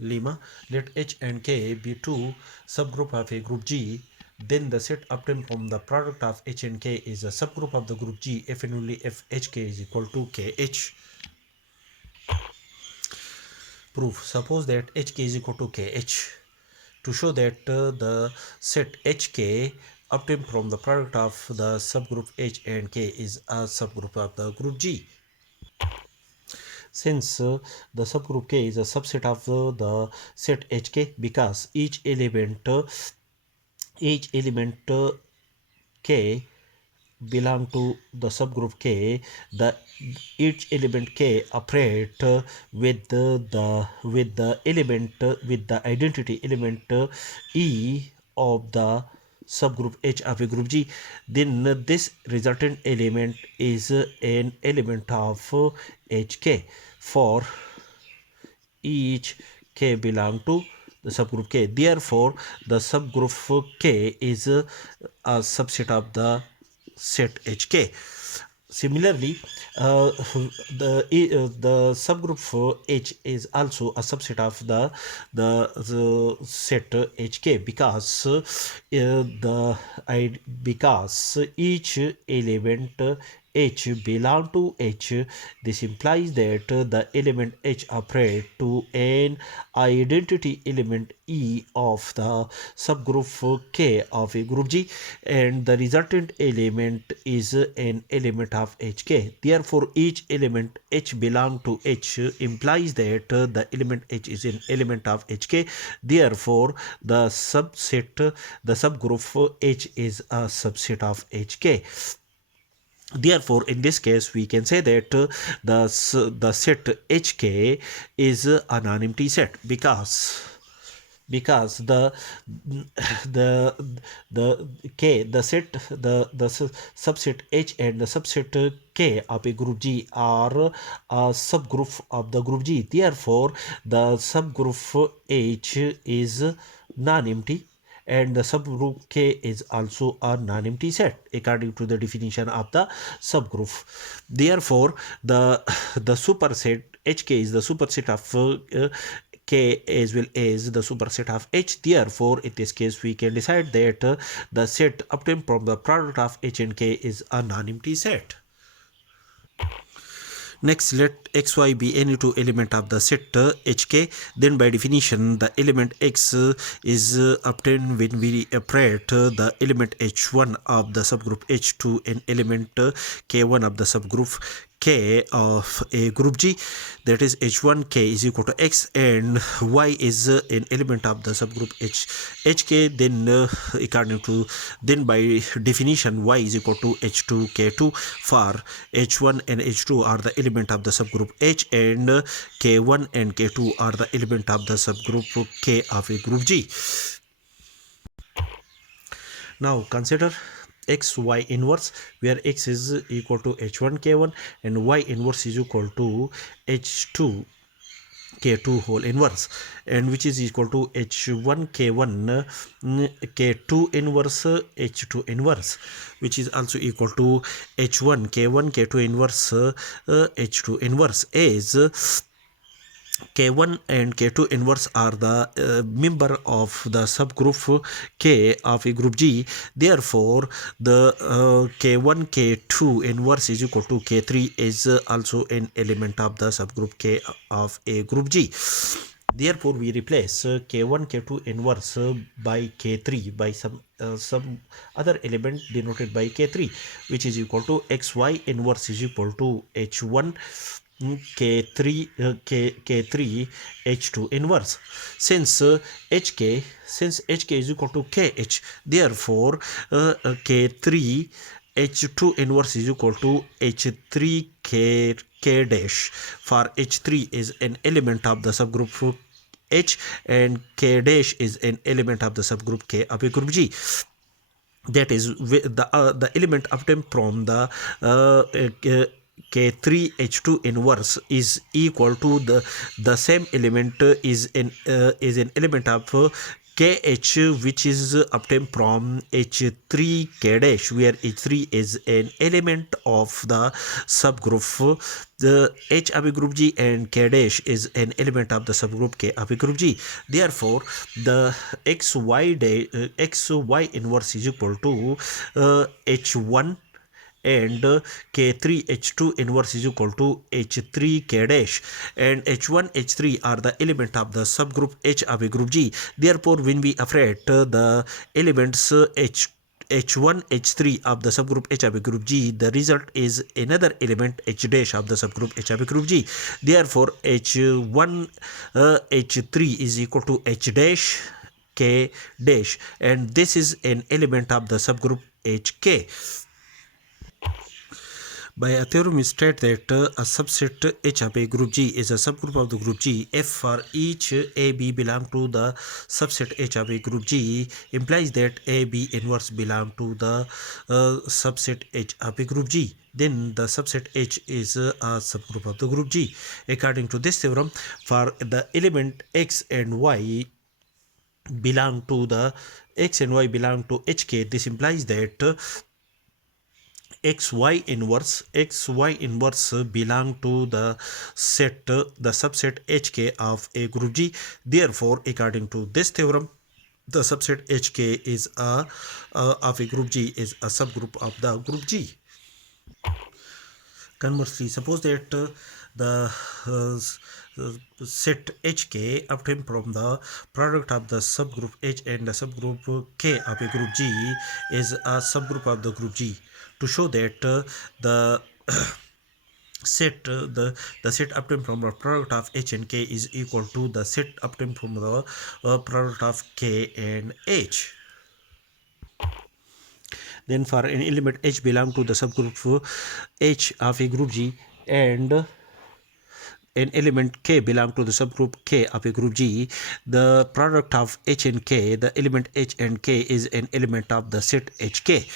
lemma. Let H and K be two subgroup of a group G. Then the set obtained from the product of H and K is a subgroup of the group G if and only if HK is equal to KH. Proof. Suppose that HK is equal to KH. To show that the set HK obtained from the product of the subgroup H and K is a subgroup of the group G. Since the subgroup K is a subset of the set HK, because each element K belong to the subgroup K, the each element K operate with the element with the identity element E of the subgroup H of a group G, then this resultant element is an element of HK for each K belong to the subgroup K. Therefore, the subgroup K is a subset of the set HK. Similarly, the subgroup for H is also a subset of the set HK, because each element H belong to H. This implies that the element H operate to an identity element E of the subgroup K of a group G, and the resultant element is an element of HK. Therefore, each element H belong to H implies that the element H is an element of HK. Therefore, the subgroup H is a subset of HK. Therefore, in this case, we can say that the set HK is a non-empty set, because the the K, the set, the subset H and the subset K of a group G are a subgroup of the group G. Therefore, the subgroup H is non-empty, and the subgroup K is also a non-empty set according to the definition of the subgroup. Therefore, the superset HK is the superset of K as well as the superset of H. Therefore, in this case, we can decide that the set obtained from the product of H and K is a non-empty set. Next, let xy be any two element of the set HK. Then by definition, the element x is obtained when we operate the element h1 of the subgroup H to an element k1 of the subgroup K of a group G, that is h1 K is equal to x, and y is an element of the subgroup HK. Then by definition, y is equal to h2 K2 for h1 and h2 are the element of the subgroup H, and k1 and k2 are the element of the subgroup K of a group G. Now consider x y inverse, where x is equal to h1 k1 and y inverse is equal to h2 k2 whole inverse, and which is equal to h1 k1 k2 inverse h2 inverse, which is also equal to h1 k1 k2 inverse h2 inverse, as K1 and K2 inverse are the member of the subgroup K of a group G. Therefore, the K1 K2 inverse is equal to K3 is also an element of the subgroup K of a group G. Therefore, we replace K1 K2 inverse by K3 by some other element denoted by K3, which is equal to XY inverse is equal to H1 K3 H2 inverse. Since HK is equal to KH, therefore K3 H2 inverse is equal to H3 K dash, for H3 is an element of the subgroup H and K dash is an element of the subgroup K of a group G. That is the element obtained from the K3 H2 inverse is equal to the same element is an element of KH, which is obtained from H3 K dash, where H3 is an element of the subgroup the H of a group G, and K dash is an element of the subgroup K of a group G. Therefore, the XY inverse is equal to H1 and K3 H2 inverse is equal to H3 K dash, and H1 H3 are the element of the subgroup H of a group G. Therefore, when we operate the elements H1 H3 of the subgroup H of a group G, the result is another element H dash of the subgroup H of a group G. Therefore, H1 H3 is equal to H dash K dash, and this is an element of the subgroup HK. By a theorem, we state that a subset H of a group G is a subgroup of the group G if for each AB belong to the subset H of a group G implies that AB inverse belong to the subset H of a group G. Then the subset H is a subgroup of the group G. According to this theorem, for the element X and Y belong to the X and Y belong to HK, this implies that xy inverse belong to the subset HK of a group G. Therefore, according to this theorem, the subset HK is of a group G is a subgroup of the group G. Conversely, suppose that the set HK obtained from the product of the subgroup H and the subgroup K of a group G is a subgroup of the group G. To show that the set obtained from the product of H and K is equal to the set obtained from the product of K and H. Then for an element H belong to the subgroup H of a group G and an element K belong to the subgroup K of a group G, the product of H and K, the element H and K is an element of the set HK.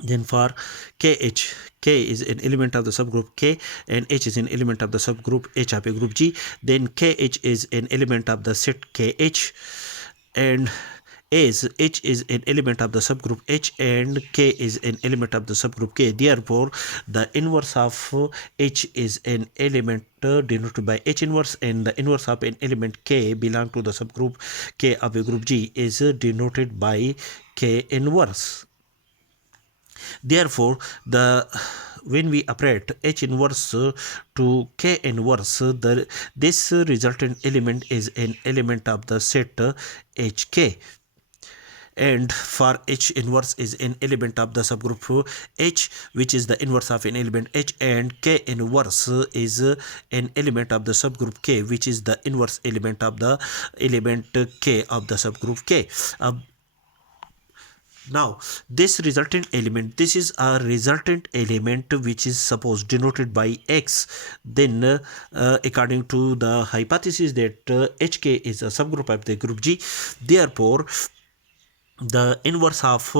Then for KH, K is an element of the subgroup K and H is an element of the subgroup H of a group G. Then KH is an element of the set KH, and H is an element of the subgroup H and K is an element of the subgroup K. Therefore, the inverse of H is an element denoted by H inverse, and the inverse of an element K belong to the subgroup K of a group G is denoted by K inverse. Therefore, when we operate H inverse to K inverse, this resultant element is an element of the set HK. And for H inverse is an element of the subgroup H, which is the inverse of an element H, and K inverse is an element of the subgroup K, which is the inverse element of the element K of the subgroup K. Now, this resultant element, this is a resultant element which is suppose denoted by X. Then, according to the hypothesis that HK is a subgroup of the group G, therefore, the inverse of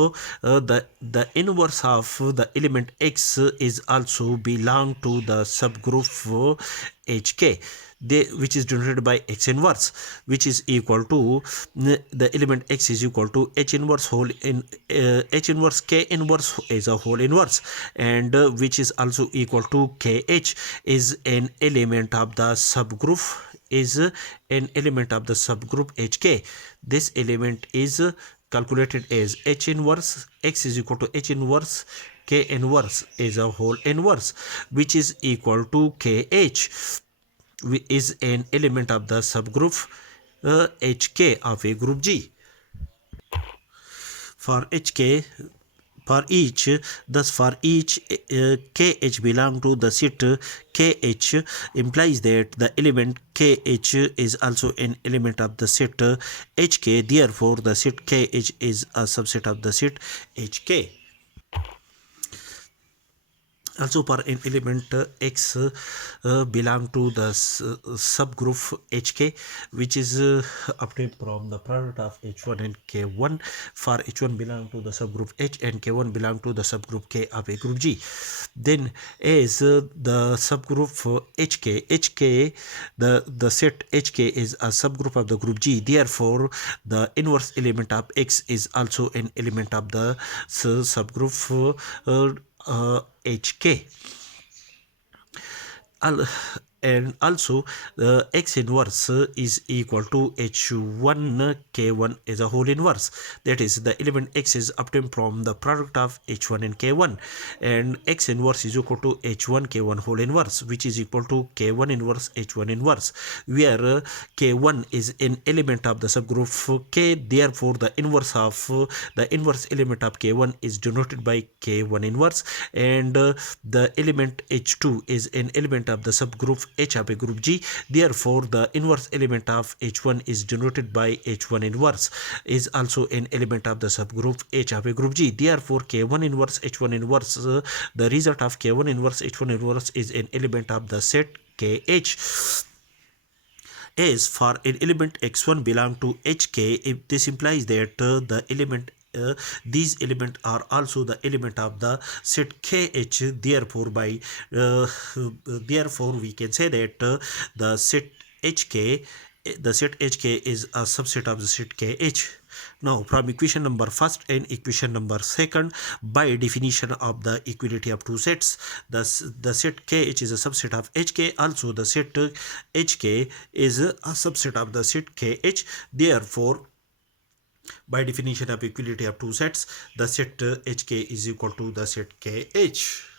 the inverse of the element X is also belong to the subgroup HK, which is denoted by X inverse, which is equal to the element X is equal to H inverse whole in H inverse K inverse is a whole inverse, and which is also equal to KH is an element of the subgroup HK. This element is calculated as H inverse X is equal to H inverse K inverse is a whole inverse, which is equal to KH, which is an element of the subgroup HK of a group G. For HK, for each KH belong to the set KH implies that the element KH is also an element of the set HK. Therefore, the set KH is a subset of the set HK. Also for an element x belong to the subgroup hk, which is obtained from the product of h1 and k1. For h1 belong to the subgroup h and k1 belong to the subgroup k of a group g. Then as the subgroup hk, the set hk is a subgroup of the group g, therefore the inverse element of x is also an element of the subgroup hk. Al- and also the x inverse is equal to h1 k1 is a whole inverse, that is the element x is obtained from the product of h1 and k1, and x inverse is equal to h1 k1 whole inverse, which is equal to k1 inverse h1 inverse, where k1 is an element of the subgroup k, therefore the inverse of the inverse element of k1 is denoted by k1 inverse, and the element h2 is an element of the subgroup h of a group g, therefore the inverse element of h1 is denoted by h1 inverse, is also an element of the subgroup h of a group g, therefore k1 inverse h1 inverse, the result of k1 inverse h1 inverse is an element of the set kh. As for an element x1 belong to hk, if this implies that the element these elements are also the element of the set kh, therefore by therefore we can say that the set hk the set hk is a subset of the set kh. Now from equation number first and equation number second, by definition of the equality of two sets, the set kh is a subset of hk, also the set hk is a subset of the set kh, therefore by definition of equality of two sets, the set hk is equal to the set kh.